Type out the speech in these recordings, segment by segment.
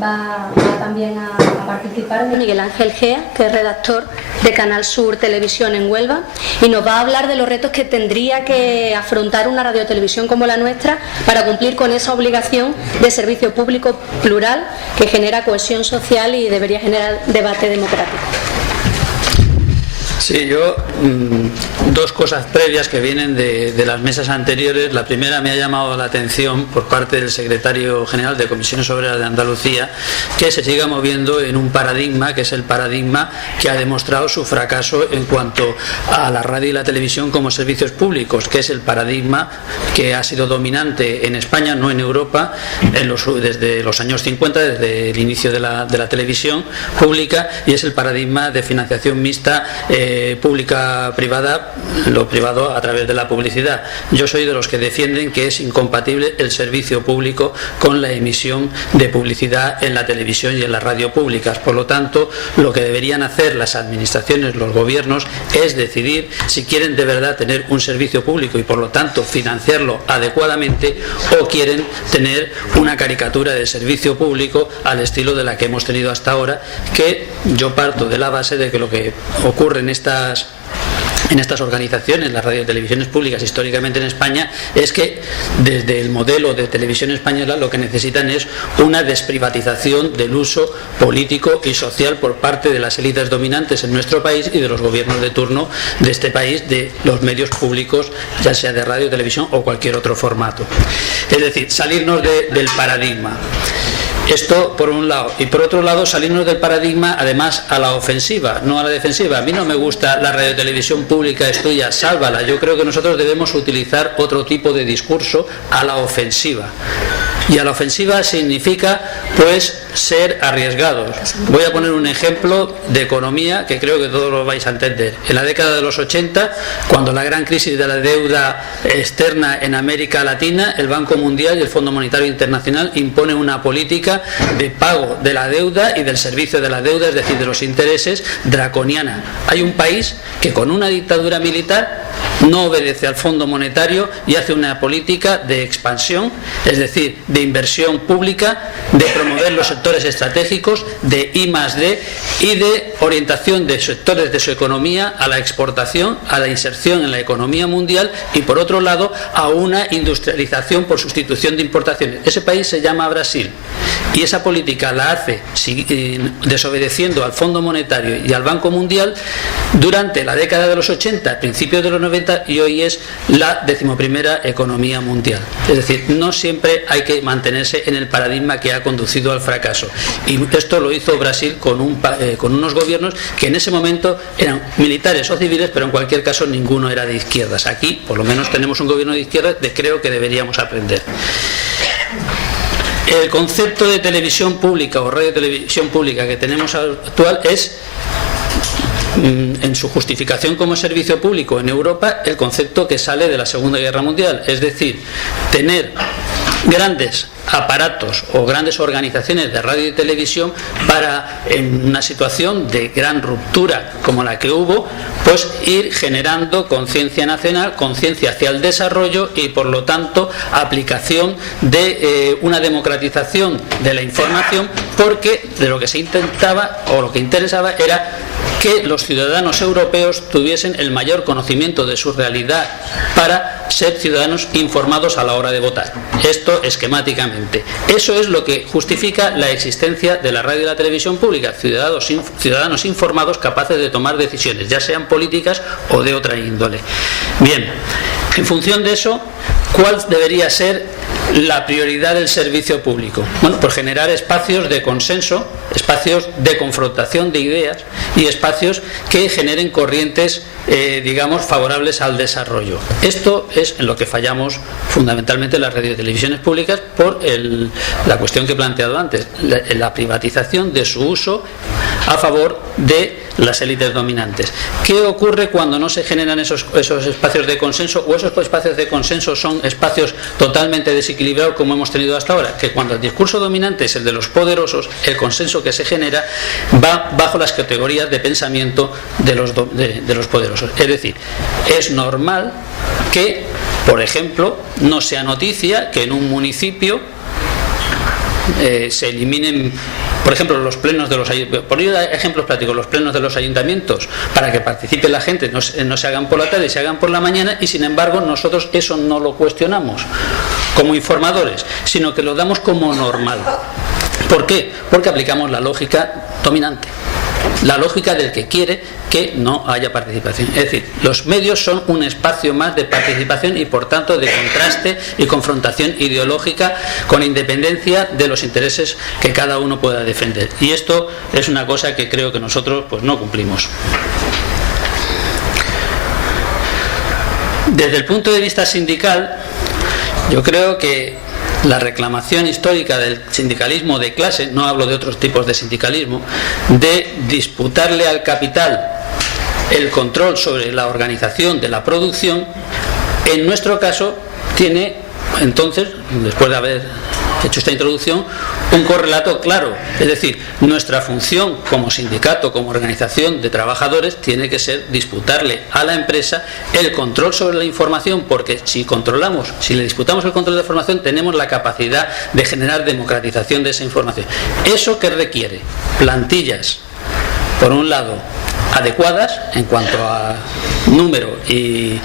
va también a participar. Miguel Ángel Gea, que es redactor de Canal Sur Televisión en Huelva, y nos va a hablar de los retos que tendría que afrontar una radiotelevisión como la nuestra para cumplir con esa obligación de servicio público plural que genera cohesión social y debería generar debate democrático. Sí, yo dos cosas previas que vienen de las mesas anteriores. La primera, me ha llamado la atención por parte del secretario general de Comisiones Obreras de Andalucía que se siga moviendo en un paradigma que es el paradigma que ha demostrado su fracaso en cuanto a la radio y la televisión como servicios públicos, que es el paradigma que ha sido dominante en España, no en Europa, desde los años 50, desde el inicio de la televisión pública, y es el paradigma de financiación mixta pública-privada, lo privado a través de la publicidad. Yo soy de los que defienden que es incompatible el servicio público con la emisión de publicidad en la televisión y en las radio públicas. Por lo tanto, lo que deberían hacer las administraciones, los gobiernos, es decidir si quieren de verdad tener un servicio público y por lo tanto financiarlo adecuadamente, o quieren tener una caricatura de servicio público al estilo de la que hemos tenido hasta ahora, que yo parto de la base de que lo que ocurre en estas organizaciones, las radiotelevisiones públicas históricamente en España, es que desde el modelo de televisión española lo que necesitan es una desprivatización del uso político y social por parte de las élites dominantes en nuestro país y de los gobiernos de turno de este país, de los medios públicos, ya sea de radio, televisión o cualquier otro formato. Es decir, salirnos del paradigma. Esto por un lado, y por otro lado salirnos del paradigma además a la ofensiva, no a la defensiva. A mí no me gusta la radiotelevisión pública, es tuya, sálvala. Yo creo que nosotros debemos utilizar otro tipo de discurso, a la ofensiva. Y a la ofensiva significa pues ser arriesgados. Voy a poner un ejemplo de economía que creo que todos lo vais a entender. En la década de los 80, cuando la gran crisis de la deuda externa en América Latina, el Banco Mundial y el Fondo Monetario Internacional imponen una política de pago de la deuda y del servicio de la deuda, es decir, de los intereses, draconiana. Hay un país que con una dictadura militar no obedece al Fondo Monetario y hace una política de expansión, es decir, de inversión pública, de promover los sectores estratégicos, de I+D y de orientación de sectores de su economía a la exportación, a la inserción en la economía mundial y, por otro lado, a una industrialización por sustitución de importaciones. Ese país se llama Brasil y esa política la hace desobedeciendo al Fondo Monetario y al Banco Mundial durante la década de los 80, principios de los 90, y hoy es la 11ª economía mundial. Es decir, no siempre hay que mantenerse en el paradigma que ha conducido al fracaso. Y esto lo hizo Brasil con unos gobiernos que en ese momento eran militares o civiles, pero en cualquier caso ninguno era de izquierdas. Aquí, por lo menos, tenemos un gobierno de izquierdas de creo que deberíamos aprender. El concepto de televisión pública o radiotelevisión pública que tenemos actual es, en su justificación como servicio público en Europa, el concepto que sale de la Segunda Guerra Mundial, es decir, tener grandes aparatos o grandes organizaciones de radio y televisión para, en una situación de gran ruptura como la que hubo, pues ir generando conciencia nacional, conciencia hacia el desarrollo y, por lo tanto, aplicación de una democratización de la información, porque de lo que se intentaba o lo que interesaba era que los ciudadanos europeos tuviesen el mayor conocimiento de su realidad para ser ciudadanos informados a la hora de votar. Esto esquemáticamente. Eso es lo que justifica la existencia de la radio y la televisión pública. Ciudadanos informados capaces de tomar decisiones, ya sean políticas o de otra índole. Bien, en función de eso, ¿cuál debería ser la prioridad del servicio público? Bueno, pues generar espacios de consenso, espacios de confrontación de ideas y espacios que generen corrientes, digamos, favorables al desarrollo. Esto es en lo que fallamos fundamentalmente en las radiotelevisiones públicas por la cuestión que he planteado antes, la privatización de su uso a favor de las élites dominantes. ¿Qué ocurre cuando no se generan esos espacios de consenso, o esos espacios de consenso son espacios totalmente desequilibrados como hemos tenido hasta ahora? Que cuando el discurso dominante es el de los poderosos, el consenso que se genera va bajo las categorías de pensamiento de los poderosos. Es decir, es normal que, por ejemplo, no sea noticia que en un municipio se eliminen, por ejemplo, los plenos de los ayuntamientos, por ejemplos prácticos, los plenos de los ayuntamientos, para que participe la gente, no se hagan por la tarde, se hagan por la mañana, y sin embargo nosotros eso no lo cuestionamos como informadores, sino que lo damos como normal. ¿Por qué? Porque aplicamos la lógica dominante, la lógica del que quiere que no haya participación. Es decir, los medios son un espacio más de participación y por tanto de contraste y confrontación ideológica, con independencia de los intereses que cada uno pueda defender. Y esto es una cosa que creo que nosotros pues no cumplimos. Desde el punto de vista sindical, yo creo que la reclamación histórica del sindicalismo de clase, no hablo de otros tipos de sindicalismo, de disputarle al capital el control sobre la organización de la producción, en nuestro caso tiene entonces, después de haber hecho esta introducción, un correlato claro. Es decir, nuestra función como sindicato, como organización de trabajadores, tiene que ser disputarle a la empresa el control sobre la información, porque si le disputamos el control de la información, tenemos la capacidad de generar democratización de esa información. ¿Eso qué requiere? Plantillas, por un lado, adecuadas en cuanto a número y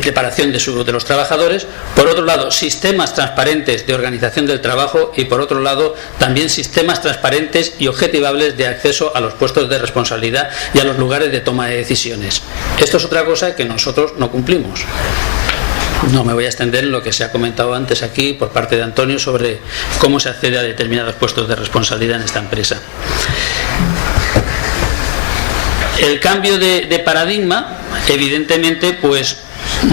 preparación de los trabajadores, por otro lado sistemas transparentes de organización del trabajo, y por otro lado también sistemas transparentes y objetivables de acceso a los puestos de responsabilidad y a los lugares de toma de decisiones. Esto es otra cosa que nosotros no cumplimos. No me voy a extender en lo que se ha comentado antes aquí por parte de Antonio sobre cómo se accede a determinados puestos de responsabilidad en esta empresa. El cambio de paradigma, evidentemente, pues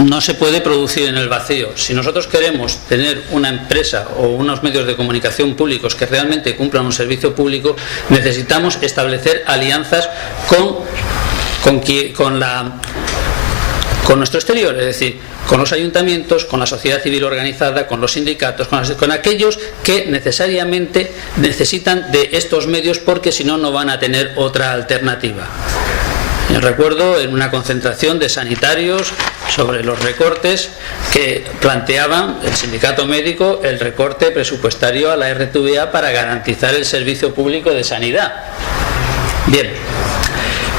no se puede producir en el vacío. Si nosotros queremos tener una empresa o unos medios de comunicación públicos que realmente cumplan un servicio público, necesitamos establecer alianzas con nuestro exterior, es decir, con los ayuntamientos, con la sociedad civil organizada, con los sindicatos, con aquellos que necesariamente necesitan de estos medios, porque si no, no van a tener otra alternativa. Yo recuerdo en una concentración de sanitarios sobre los recortes que planteaban el sindicato médico, el recorte presupuestario a la RTVA para garantizar el servicio público de sanidad. Bien,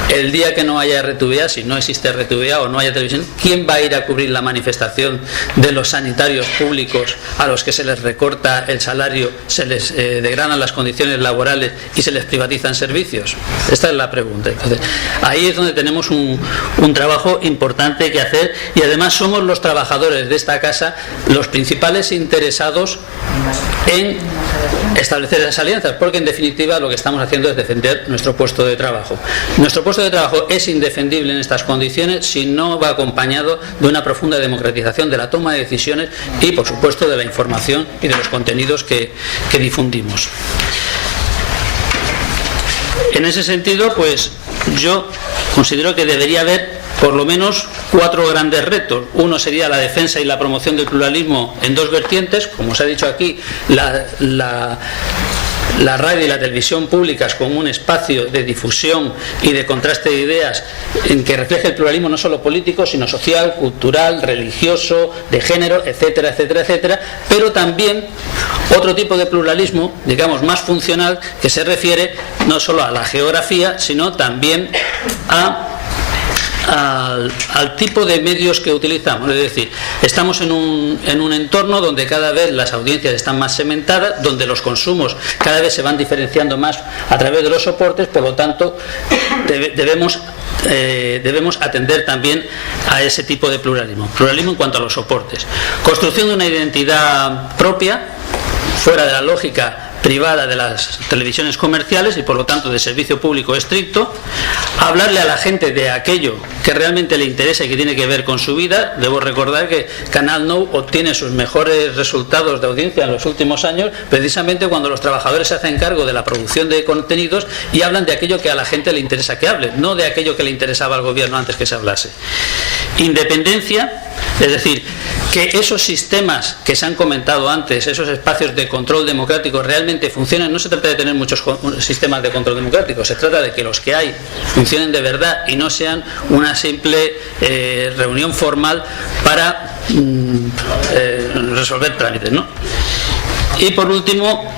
el día que no haya RTVA, si no existe RTVA o no haya televisión, ¿quién va a ir a cubrir la manifestación de los sanitarios públicos a los que se les recorta el salario, se les degradan las condiciones laborales y se les privatizan servicios? Esta es la pregunta. Entonces, ahí es donde tenemos un trabajo importante que hacer, y además somos los trabajadores de esta casa los principales interesados en establecer esas alianzas, porque en definitiva lo que estamos haciendo es defender nuestro puesto de trabajo. Nuestro puesto de trabajo es indefendible en estas condiciones si no va acompañado de una profunda democratización de la toma de decisiones y, por supuesto, de la información y de los contenidos que difundimos. En ese sentido, pues yo considero que debería haber por lo menos 4 grandes retos. Uno sería la defensa y la promoción del pluralismo en 2 vertientes, como se ha dicho aquí, la radio y la televisión públicas como un espacio de difusión y de contraste de ideas en que refleje el pluralismo no solo político, sino social, cultural, religioso, de género, etcétera, etcétera, etcétera, pero también otro tipo de pluralismo, digamos, más funcional, que se refiere no solo a la geografía, sino también al tipo de medios que utilizamos. Es decir, estamos en un entorno donde cada vez las audiencias están más segmentadas, donde los consumos cada vez se van diferenciando más a través de los soportes, por lo tanto debemos atender también a ese tipo de pluralismo en cuanto a los soportes. Construcción de una identidad propia, fuera de la lógica privada de las televisiones comerciales y por lo tanto de servicio público estricto. Hablarle a la gente de aquello que realmente le interesa y que tiene que ver con su vida. Debo recordar que Canal Nou obtiene sus mejores resultados de audiencia en los últimos años precisamente cuando los trabajadores se hacen cargo de la producción de contenidos y hablan de aquello que a la gente le interesa que hable, no de aquello que le interesaba al gobierno antes que se hablase. Independencia, es decir, que esos sistemas que se han comentado antes, esos espacios de control democrático realmente funcionen. No se trata de tener muchos sistemas de control democrático, se trata de que los que hay funcionen de verdad y no sean una simple reunión formal para resolver trámites, ¿no? Y por último,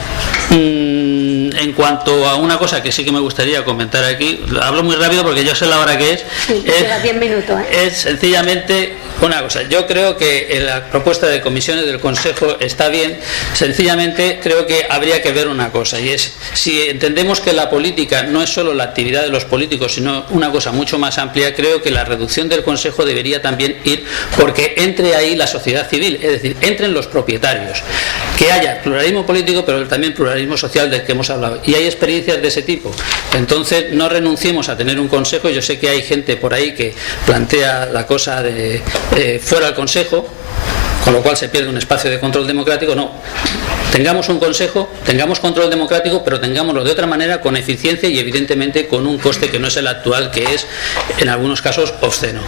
En cuanto a una cosa que sí que me gustaría comentar aquí, hablo muy rápido porque yo sé la hora que es. Sí, lleva 10 minutos. Es sencillamente una cosa. Yo creo que la propuesta de comisiones del Consejo está bien. Sencillamente creo que habría que ver una cosa, y es, si entendemos que la política no es solo la actividad de los políticos, sino una cosa mucho más amplia, creo que la reducción del Consejo debería también ir porque entre ahí la sociedad civil, es decir, entren los propietarios, que haya pluralismo político pero también pluralismo social del que hemos hablado, y hay experiencias de ese tipo. Entonces no renunciemos a tener un Consejo. Yo sé que hay gente por ahí que plantea la cosa de fuera del Consejo, con lo cual se pierde un espacio de control democrático. No, tengamos un Consejo, tengamos control democrático, pero tengámoslo de otra manera, con eficiencia y evidentemente con un coste que no es el actual, que es en algunos casos obsceno.